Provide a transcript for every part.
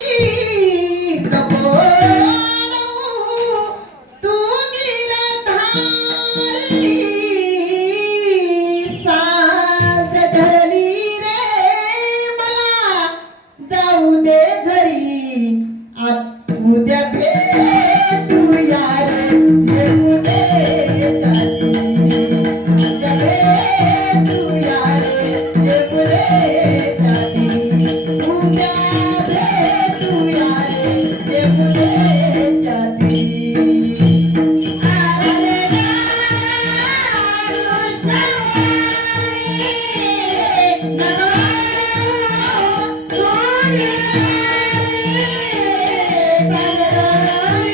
咦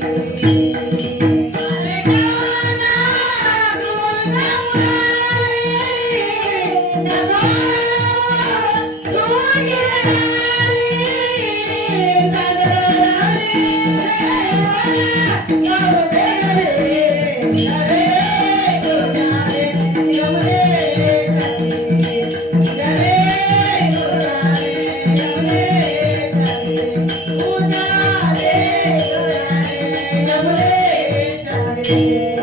Thank you. Tchau.